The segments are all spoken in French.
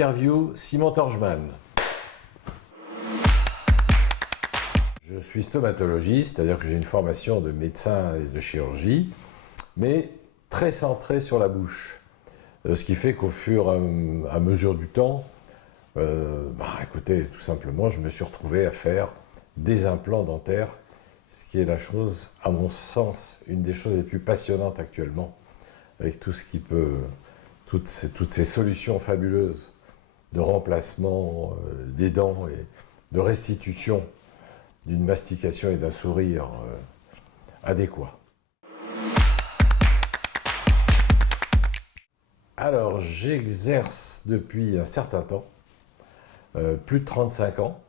Interview Simon Torgeman. Je suis stomatologiste, c'est-à-dire que j'ai une formation de médecin et de chirurgie, mais très centrée sur la bouche. Ce qui fait qu'au fur et à mesure du temps, écoutez, tout simplement, je me suis retrouvé à faire des implants dentaires, ce qui est la chose, à mon sens, une des choses les plus passionnantes actuellement, avec tout ce qui peut, toutes ces solutions fabuleuses de remplacement des dents et de restitution d'une mastication et d'un sourire adéquat. Alors, j'exerce depuis un certain temps, plus de 35 ans,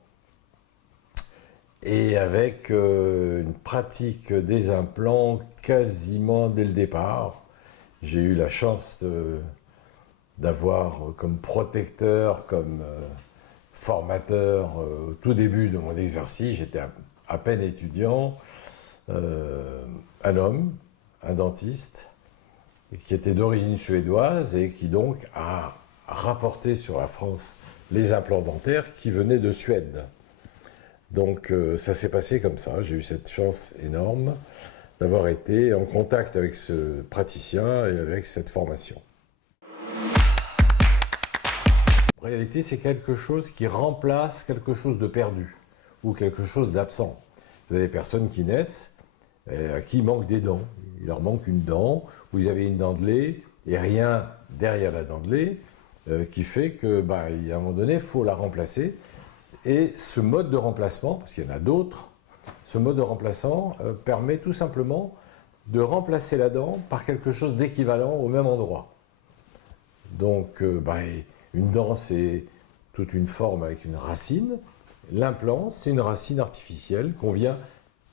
et avec une pratique des implants quasiment dès le départ. J'ai eu la chance d'avoir comme protecteur, comme formateur, au tout début de mon exercice, j'étais à peine étudiant, un homme, un dentiste, qui était d'origine suédoise et qui donc a rapporté sur la France les implants dentaires qui venaient de Suède. Donc ça s'est passé comme ça, j'ai eu cette chance énorme d'avoir été en contact avec ce praticien et avec cette formation. En réalité, c'est quelque chose qui remplace quelque chose de perdu ou quelque chose d'absent. Vous avez des personnes qui naissent, à qui il manque des dents. Il leur manque une dent, ou ils avaient une dent de lait et rien derrière la dent de lait, qui fait que, à un moment donné, il faut la remplacer. Et ce mode de remplacement, parce qu'il y en a d'autres, ce mode de remplaçant permet tout simplement de remplacer la dent par quelque chose d'équivalent au même endroit. Donc, une dent, c'est toute une forme avec une racine. L'implant, c'est une racine artificielle qu'on vient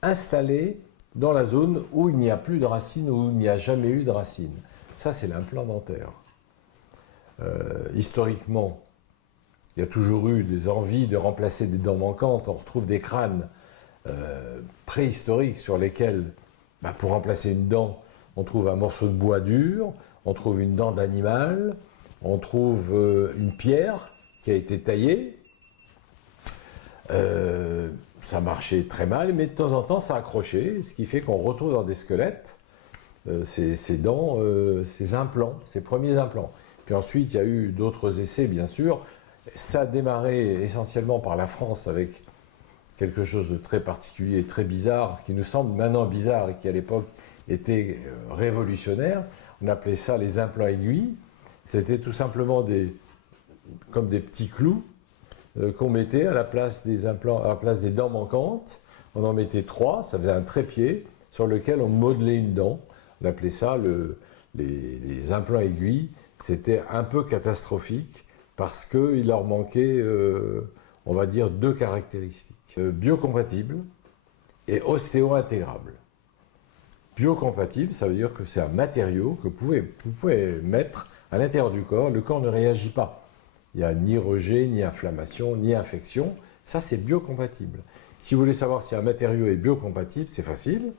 installer dans la zone où il n'y a plus de racine, où il n'y a jamais eu de racine. Ça, c'est l'implant dentaire. Historiquement, il y a toujours eu des envies de remplacer des dents manquantes. On retrouve des crânes préhistoriques sur lesquels, pour remplacer une dent, on trouve un morceau de bois dur, on trouve une dent d'animal, on trouve une pierre qui a été taillée. Ça marchait très mal, mais de temps en temps, ça accrochait, ce qui fait qu'on retrouve dans des squelettes ces dents, ces implants, ces premiers implants. Puis ensuite, il y a eu d'autres essais, bien sûr. Ça a démarré essentiellement par la France avec quelque chose de très particulier, très bizarre, qui nous semble maintenant bizarre et qui à l'époque était révolutionnaire. On appelait ça les implants aiguilles. C'était tout simplement comme des petits clous qu'on mettait à la place des implants, à la place des dents manquantes. On en mettait 3, ça faisait un trépied sur lequel on modelait une dent. On appelait ça les implants aiguilles. C'était un peu catastrophique parce qu'il leur manquait, on va dire, 2 caractéristiques. Biocompatible et ostéo-intégrable. Biocompatible, ça veut dire que c'est un matériau que vous pouvez mettre à l'intérieur du corps. Le corps ne réagit pas. Il n'y a ni rejet, ni inflammation, ni infection. Ça, c'est biocompatible. Si vous voulez savoir si un matériau est biocompatible, c'est facile.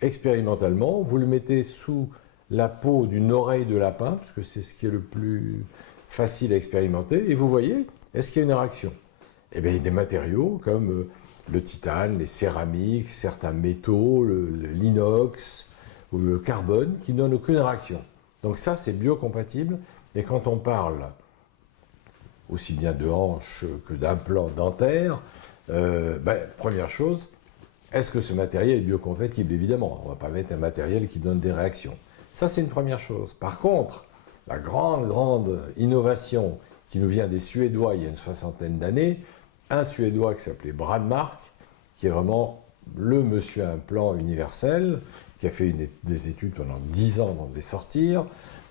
Expérimentalement, vous le mettez sous la peau d'une oreille de lapin, parce que c'est ce qui est le plus facile à expérimenter, et vous voyez, est-ce qu'il y a une réaction? Eh bien, il y a des matériaux comme le titane, les céramiques, certains métaux, l'inox ou le carbone, qui ne donnent aucune réaction. Donc ça, c'est biocompatible. Et quand on parle aussi bien de hanches que d'implants dentaires, première chose, est-ce que ce matériel est biocompatible? Évidemment, on ne va pas mettre un matériel qui donne des réactions. Ça, c'est une première chose. Par contre, la grande innovation qui nous vient des Suédois il y a une 60aine d'années, un Suédois qui s'appelait Bradmark, qui est vraiment le monsieur implant universel, qui a fait des études pendant 10 ans avant de les sortir,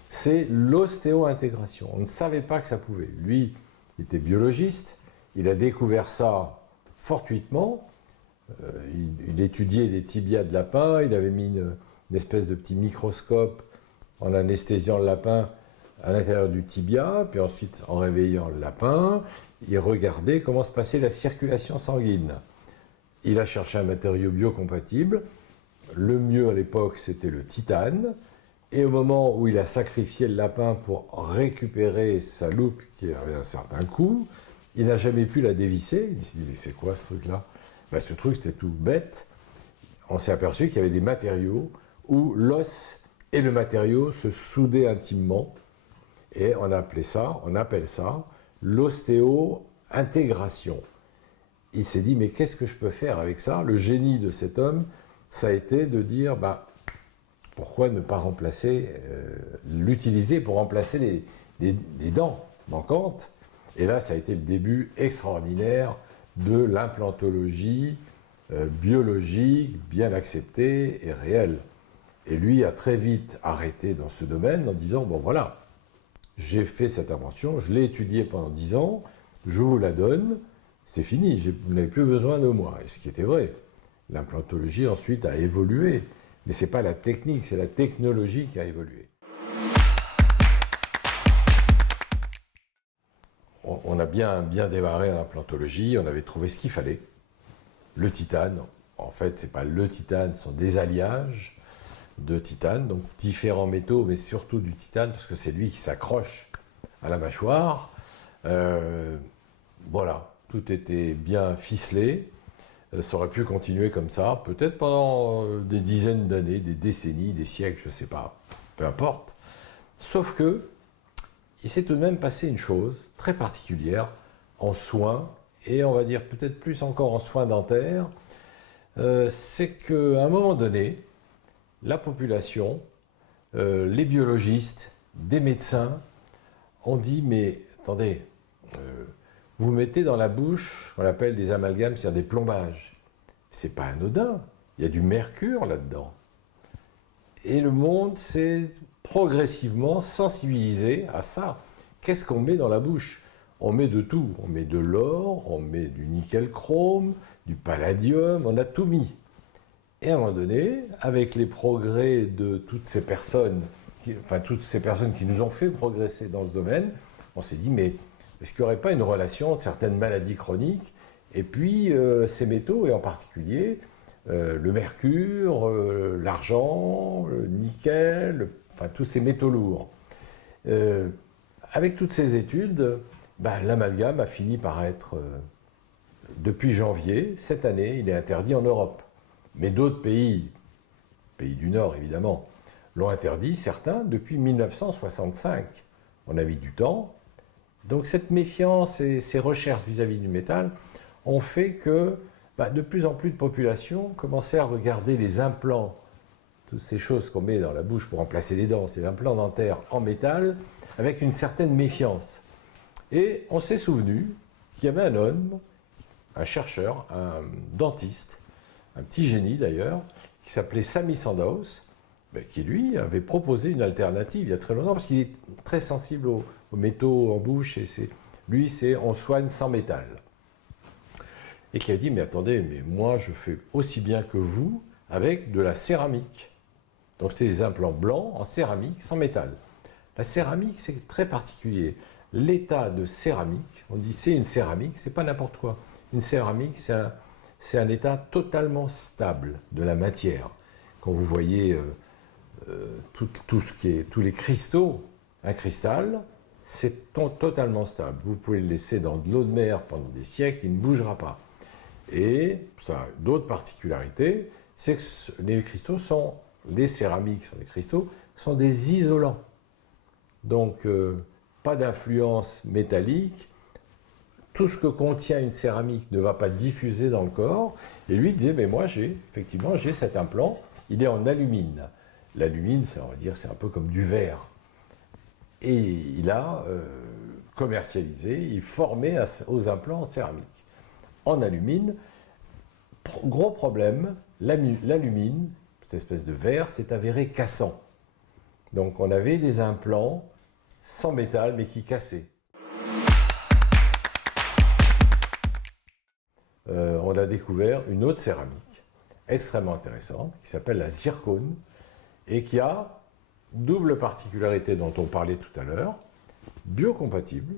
c'est l'ostéo-intégration. On ne savait pas que ça pouvait. Lui, il était biologiste, il a découvert ça fortuitement, il étudiait des tibias de lapin, il avait mis une espèce de petit microscope en anesthésiant le lapin à l'intérieur du tibia, puis ensuite en réveillant le lapin, il regardait comment se passait la circulation sanguine. Il a cherché un matériau biocompatible. Le mieux à l'époque, c'était le titane. Et au moment où il a sacrifié le lapin pour récupérer sa loupe qui avait un certain coût, il n'a jamais pu la dévisser. Il s'est dit, mais c'est quoi ce truc-là? Ben, ce truc, c'était tout bête. On s'est aperçu qu'il y avait des matériaux où l'os et le matériau se soudaient intimement. Et on appelle ça l'ostéo-intégration. Il s'est dit, mais qu'est-ce que je peux faire avec ça? Le génie de cet homme, ça a été de dire, pourquoi ne pas l'utiliser pour remplacer les dents manquantes? Et là, ça a été le début extraordinaire de l'implantologie biologique, bien acceptée et réelle. Et lui a très vite arrêté dans ce domaine en disant, bon voilà, j'ai fait cette invention, je l'ai étudiée pendant 10 ans, je vous la donne, c'est fini, vous n'avez plus besoin de moi. Et ce qui était vrai. L'implantologie ensuite a évolué. Mais ce n'est pas la technique, c'est la technologie qui a évolué. On a bien démarré en implantologie, on avait trouvé ce qu'il fallait. Le titane, en fait, ce n'est pas le titane, ce sont des alliages de titane, donc différents métaux, mais surtout du titane, parce que c'est lui qui s'accroche à la mâchoire. Voilà, tout était bien ficelé. Ça aurait pu continuer comme ça, peut-être pendant des dizaines d'années, des décennies, des siècles, je ne sais pas, peu importe. Sauf que, il s'est tout de même passé une chose très particulière en soins, et on va dire peut-être plus encore en soins dentaires, c'est qu'à un moment donné, la population, les biologistes, des médecins, ont dit, mais attendez, vous mettez dans la bouche, on l'appelle des amalgames, c'est-à-dire des plombages. C'est pas anodin, il y a du mercure là-dedans. Et le monde s'est progressivement sensibilisé à ça. Qu'est-ce qu'on met dans la bouche? On met de tout. On met de l'or, on met du nickel-chrome, du palladium, on a tout mis. Et à un moment donné, avec les progrès de toutes ces personnes qui nous ont fait progresser dans ce domaine, on s'est dit, mais est-ce qu'il n'y aurait pas une relation entre certaines maladies chroniques et puis ces métaux, et en particulier le mercure, l'argent, le nickel, tous ces métaux lourds. Avec toutes ces études, l'amalgame a fini par être, depuis janvier, cette année, il est interdit en Europe. Mais d'autres pays du Nord évidemment, l'ont interdit, certains, depuis 1965. On a mis du temps. Donc cette méfiance et ces recherches vis-à-vis du métal ont fait que de plus en plus de populations commençaient à regarder les implants, toutes ces choses qu'on met dans la bouche pour remplacer les dents, ces implants dentaires en métal, avec une certaine méfiance. Et on s'est souvenu qu'il y avait un homme, un chercheur, un dentiste, un petit génie d'ailleurs, qui s'appelait Sami Sandaus, qui lui avait proposé une alternative il y a très longtemps, parce qu'il est très sensible aux métaux en bouche, et lui c'est on soigne sans métal. Et qui a dit, mais attendez, mais moi je fais aussi bien que vous avec de la céramique. Donc c'était des implants blancs en céramique sans métal. La céramique c'est très particulier. L'état de céramique, on dit c'est une céramique, c'est pas n'importe quoi. Une céramique c'est un état totalement stable de la matière. Quand vous voyez tous les cristaux, un cristal, c'est totalement stable. Vous pouvez le laisser dans de l'eau de mer pendant des siècles, il ne bougera pas. Et ça a d'autres particularités, c'est que les céramiques sont des cristaux, sont des isolants. Donc, pas d'influence métallique. Tout ce que contient une céramique ne va pas diffuser dans le corps. Et lui disait, mais moi effectivement, j'ai cet implant, il est en alumine. L'alumine, on va dire, c'est un peu comme du verre. Et il a commercialisé, il formait aux implants en céramique. En alumine, gros problème, l'alumine, cette espèce de verre, s'est avéré cassant. Donc on avait des implants sans métal, mais qui cassaient. On a découvert une autre céramique extrêmement intéressante qui s'appelle la zircone et qui a double particularité dont on parlait tout à l'heure, biocompatible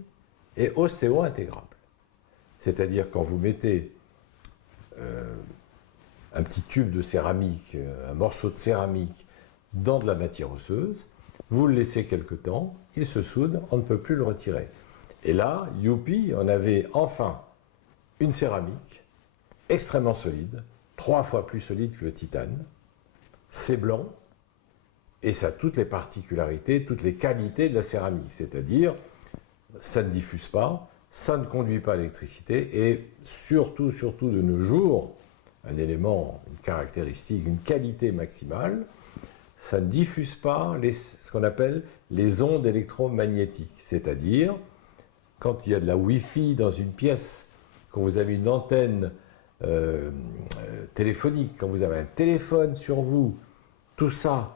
et ostéo-intégrable. C'est-à-dire quand vous mettez un petit tube de céramique, un morceau de céramique dans de la matière osseuse, vous le laissez quelque temps, il se soude, on ne peut plus le retirer. Et là, youpi, on avait enfin une céramique extrêmement solide, 3 fois plus solide que le titane. C'est blanc, et ça a toutes les particularités, toutes les qualités de la céramique, c'est-à-dire ça ne diffuse pas, ça ne conduit pas à l'électricité, et surtout de nos jours, un élément, une caractéristique, une qualité maximale, ça ne diffuse pas ce qu'on appelle les ondes électromagnétiques, c'est-à-dire quand il y a de la Wi-Fi dans une pièce, quand vous avez une antenne téléphonique, quand vous avez un téléphone sur vous, tout ça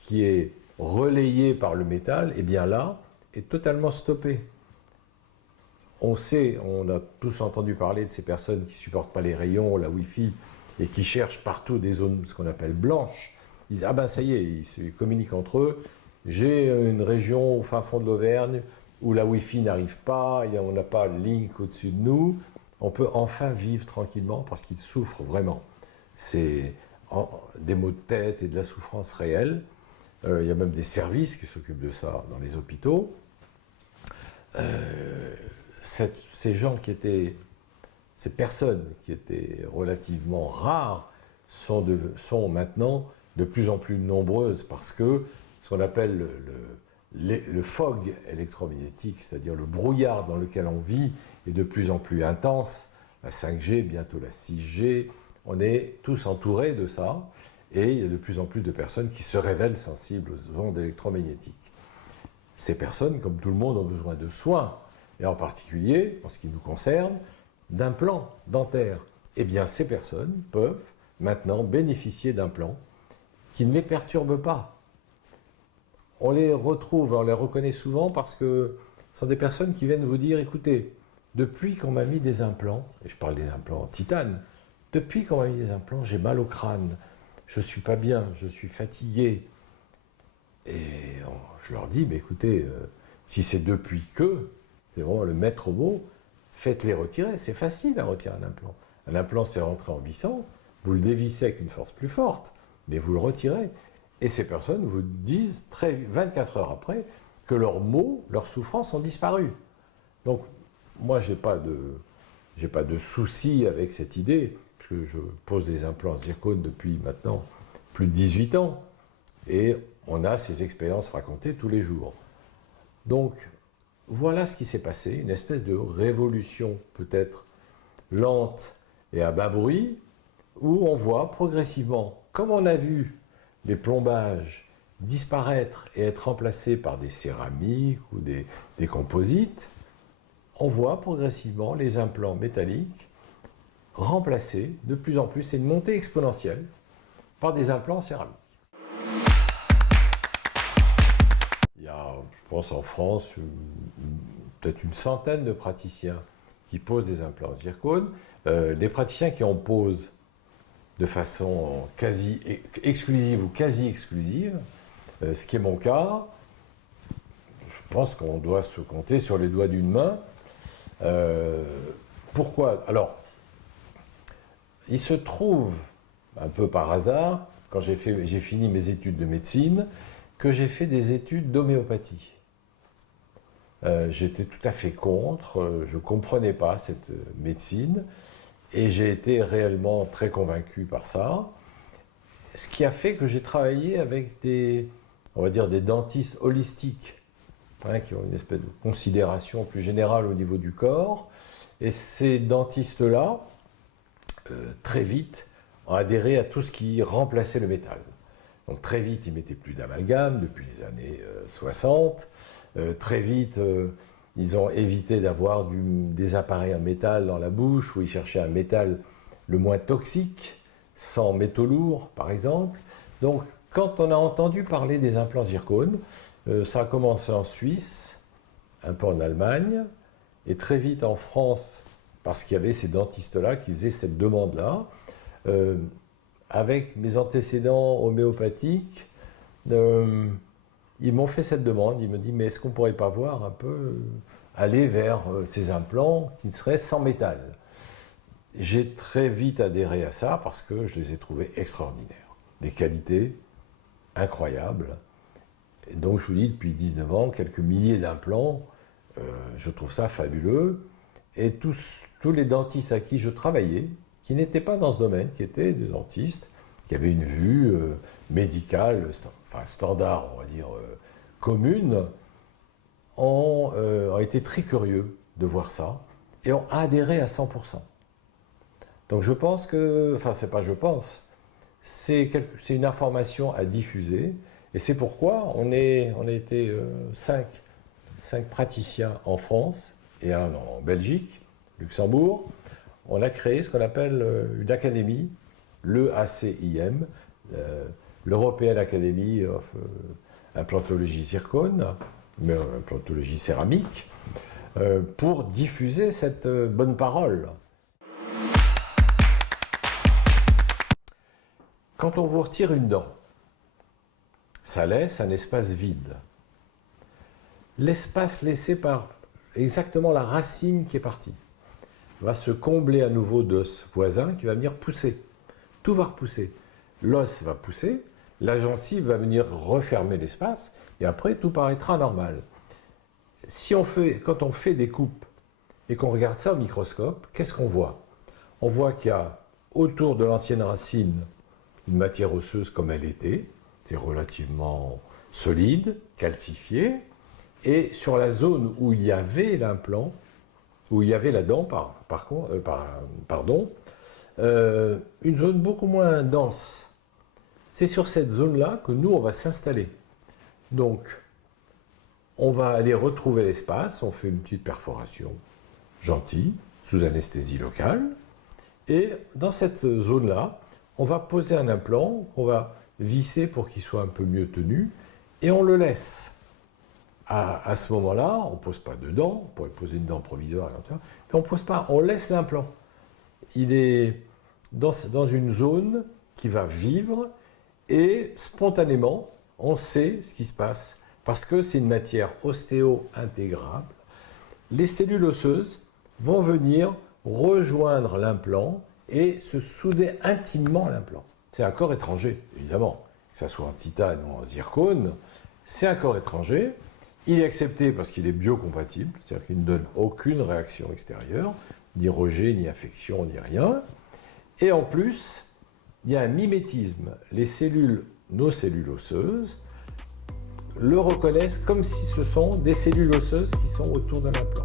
qui est relayé par le métal, et bien là, est totalement stoppé. On sait, on a tous entendu parler de ces personnes qui ne supportent pas les rayons, la Wi-Fi, et qui cherchent partout des zones, ce qu'on appelle blanches. Ils disent, ah ben ça y est, ils communiquent entre eux. J'ai une région au fin fond de l'Auvergne où la Wi-Fi n'arrive pas, et on n'a pas le link au-dessus de nous. On peut enfin vivre tranquillement parce qu'ils souffrent vraiment. C'est des maux de tête et de la souffrance réelle. Il y a même des services qui s'occupent de ça dans les hôpitaux. Ces personnes qui étaient relativement rares sont maintenant de plus en plus nombreuses parce que ce qu'on appelle le fog électromagnétique, c'est-à-dire le brouillard dans lequel on vit, est de plus en plus intense. La 5G, bientôt la 6G, on est tous entourés de ça, et il y a de plus en plus de personnes qui se révèlent sensibles aux ondes électromagnétiques. Ces personnes, comme tout le monde, ont besoin de soins, et en particulier, en ce qui nous concerne, d'implants dentaires. Eh bien, ces personnes peuvent maintenant bénéficier d'implants qui ne les perturbent pas. On les retrouve, on les reconnaît souvent parce que ce sont des personnes qui viennent vous dire, écoutez, depuis qu'on m'a mis des implants, et je parle des implants en titane, depuis qu'on m'a mis des implants, j'ai mal au crâne, je ne suis pas bien, je suis fatigué. Et je leur dis, mais écoutez, si c'est depuis que, c'est vraiment le maître mot, faites-les retirer, c'est facile à retirer un implant. Un implant, c'est rentré en vissant, vous le dévissez avec une force plus forte, mais vous le retirez. Et ces personnes vous disent 24 heures après que leurs maux, leurs souffrances ont disparu. Donc, moi, je n'ai pas de souci avec cette idée, parce que je pose des implants en zircone depuis maintenant plus de 18 ans, et on a ces expériences racontées tous les jours. Donc, voilà ce qui s'est passé, une espèce de révolution peut-être lente et à bas bruit, où on voit progressivement, comme on a vu les plombages disparaître et être remplacés par des céramiques ou des composites, on voit progressivement les implants métalliques remplacés de plus en plus, c'est une montée exponentielle, par des implants céramiques. Il y a, je pense en France, peut-être une centaine de praticiens qui posent des implants zircone. Les praticiens qui en posent de façon quasi exclusive ou quasi exclusive, ce qui est mon cas, je pense qu'on doit se compter sur les doigts d'une main. Pourquoi ? Alors, il se trouve, un peu par hasard, quand j'ai fini mes études de médecine, que j'ai fait des études d'homéopathie. J'étais tout à fait contre, je ne comprenais pas cette médecine, et j'ai été réellement très convaincu par ça, ce qui a fait que j'ai travaillé avec on va dire des dentistes holistiques, qui ont une espèce de considération plus générale au niveau du corps, et ces dentistes-là, très vite, ont adhéré à tout ce qui remplaçait le métal. Donc très vite, ils mettaient plus d'amalgame depuis les années 60. Très vite, ils ont évité d'avoir des appareils en métal dans la bouche, où ils cherchaient un métal le moins toxique, sans métaux lourds, par exemple. Donc, quand on a entendu parler des implants zircone, ça a commencé en Suisse, un peu en Allemagne, et très vite en France, parce qu'il y avait ces dentistes-là qui faisaient cette demande-là. Avec mes antécédents homéopathiques, ils m'ont fait cette demande. Ils me disent, mais est-ce qu'on ne pourrait pas voir un peu aller vers ces implants qui seraient sans métal ? J'ai très vite adhéré à ça parce que je les ai trouvés extraordinaires. Des qualités incroyable. Et donc je vous dis, depuis 19 ans, quelques milliers d'implants, je trouve ça fabuleux. Et tous les dentistes à qui je travaillais, qui n'étaient pas dans ce domaine, qui étaient des dentistes, qui avaient une vue médicale, standard, on va dire, commune, ont été très curieux de voir ça et ont adhéré à 100%. Donc je pense que, enfin c'est pas je pense, c'est une information à diffuser et c'est pourquoi on a été 5 praticiens en France et un en Belgique, Luxembourg. On a créé ce qu'on appelle une académie, l'EACIM, l'European Academy of Implantologie Zircone, mais implantologie céramique, pour diffuser cette bonne parole. Quand on vous retire une dent, ça laisse un espace vide. L'espace laissé par exactement la racine qui est partie va se combler à nouveau d'os voisins qui va venir pousser. Tout va repousser. L'os va pousser, la gencive va venir refermer l'espace et après tout paraîtra normal. Quand on fait des coupes et qu'on regarde ça au microscope, qu'est-ce qu'on voit? On voit qu'il y a autour de l'ancienne racine une matière osseuse comme elle était, c'est relativement solide, calcifiée, et sur la zone où il y avait l'implant, où il y avait la dent, une zone beaucoup moins dense. C'est sur cette zone-là que nous, on va s'installer. Donc, on va aller retrouver l'espace, on fait une petite perforation gentille, sous anesthésie locale, et dans cette zone-là, on va poser un implant qu'on va visser pour qu'il soit un peu mieux tenu, et on le laisse. À ce moment-là, on ne pose pas de dent, on pourrait poser une dent provisoire, mais on ne pose pas, on laisse l'implant. Il est dans une zone qui va vivre, et spontanément, on sait ce qui se passe, parce que c'est une matière ostéo-intégrable. Les cellules osseuses vont venir rejoindre l'implant et se souder intimement à l'implant. C'est un corps étranger, évidemment, que ce soit en titane ou en zircone, c'est un corps étranger. Il est accepté parce qu'il est biocompatible, c'est-à-dire qu'il ne donne aucune réaction extérieure, ni rejet, ni infection, ni rien. Et en plus, il y a un mimétisme. Nos cellules osseuses, le reconnaissent comme si ce sont des cellules osseuses qui sont autour de l'implant.